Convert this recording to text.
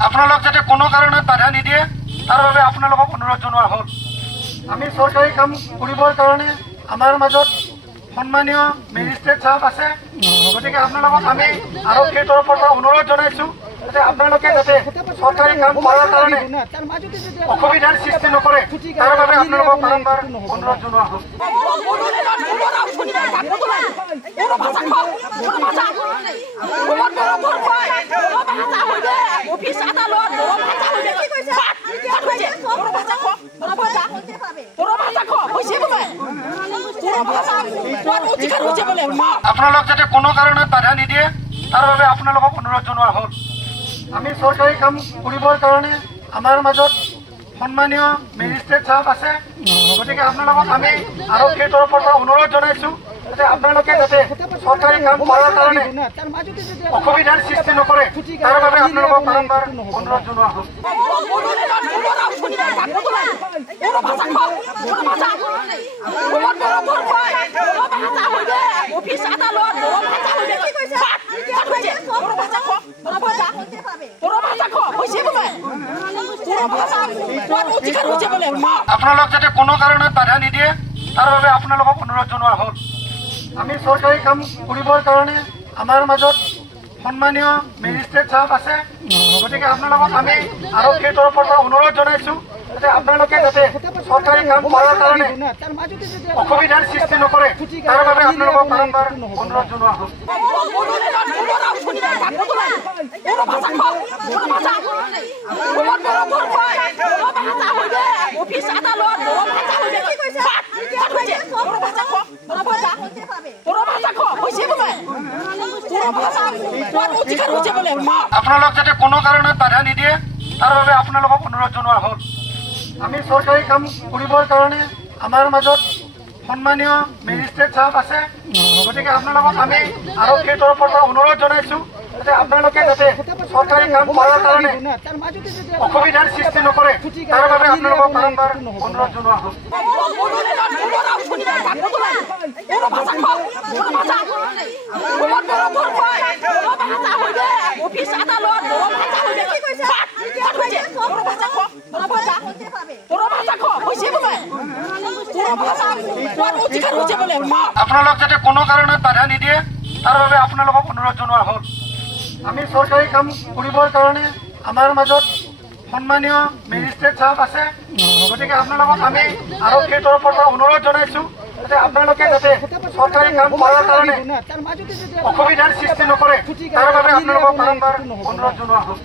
আপোনালোক যাতে কোনো কাৰণে বাধা নিদিয়ে তাৰ বাবে আপোনালোকক অনুৰোধ জনোৱা হল। আমি সৰকাৰি কাম কৰিবৰ কাৰণে আমাৰ মাজত সম্মানীয় মেজিস্ট্ৰেট সাহেব আছে, গতিকে আপোনালোকক আমি আৰক্ষীৰ তৰফৰ পৰা অনুৰোধ জনাইছো যাতে আপোনালোকে যাতে সৰকাৰি কাম কৰাৰ কাৰণে অসুবিধাৰ সৃষ্টি নকৰে, তাৰ বাবে আপোনালোকক বাৰম্বাৰ অনুৰোধ জনোৱা হল। আপোনালোক যাতে কোনো কাৰণে বাধা নিদিয়ে তাৰ বাবে আপোনালোকক অনুৰোধ জনোৱা হল। আমি সৰকাৰি কাম কৰিবৰ কাৰণে আমাৰ মাজত সম্মানীয় মেজিস্ট্ৰেট সাহেব আছে, গতিকে আপোনালোকক আমি আৰক্ষীৰ তৰফৰ পৰা অনুৰোধ জনাইছো যাতে আপোনালোকে যাতে সৰকাৰি কাম কৰাৰ কাৰণে অসুবিধাৰ সৃষ্টি নকৰে, তাৰ বাবে আপোনালোকক বাৰম্বাৰ অনুৰোধ জনোৱা হল। আপোনালোক যাতে কোনো কাৰণে বাধা নিদিয়ে তাৰ বাবে আপোনালোকক অনুৰোধ জনোৱা হল। আমি সৰকাৰি কাম কৰিবৰ কাৰণে আমাৰ মাজত সম্মানীয় মেজিস্ট্ৰেট সাহেব আছে, গতিকে আপোনালোকক আমি আৰক্ষীৰ তৰফৰ পৰা অনুৰোধ জনাইছো যাতে আপোনালোকে যাতে সৰকাৰি কাম কৰাৰ কাৰণে অসুবিধাৰ সৃষ্টি নকৰে, তাৰ বাবে আপোনালোকক বাৰম্বাৰ অনুৰোধ জনোৱা হল। আপোনালোক যাতে কোনো কাৰণে বাধা নিদিয়ে তাৰ বাবে আপোনালোকক অনুৰোধ জনোৱা হল। আমি সৰকাৰি কাম কৰিবৰ কাৰণে আমাৰ মাজত সম্মানীয় মেজিস্ট্ৰেট সাহেব আছে, গতিকে আপোনালোকক আমি আৰক্ষীৰ তৰফৰ পৰা অনুৰোধ জনাইছো যাতে আপোনালোকে যাতে সৰকাৰি কাম কৰাৰ কাৰণে অসুবিধাৰ সৃষ্টি নকৰে, তাৰ বাবে আপোনালোকক বাৰম্বাৰ অনুৰোধ জনোৱা হল। আপোনালোক যাতে কোনো কাৰণে বাধা নিদিয়ে তাৰ বাবে আপোনালোকক অনুৰোধ জনোৱা হল। আমি সৰকাৰি কাম কৰিবৰ কাৰণে আমাৰ মাজত সম্মানীয় মেজিস্ট্ৰেট সাহেব আছে, গতিকে আপোনালোকক আমি আৰক্ষীৰ তৰফৰ পৰা অনুৰোধ জনাইছো যাতে আপোনালোকে যাতে সৰকাৰি কাম কৰাৰ কাৰণে অসুবিধাৰ সৃষ্টি নকৰে, তাৰ বাবে আপোনালোকক বাৰম্বাৰ অনুৰোধ জনোৱা হল।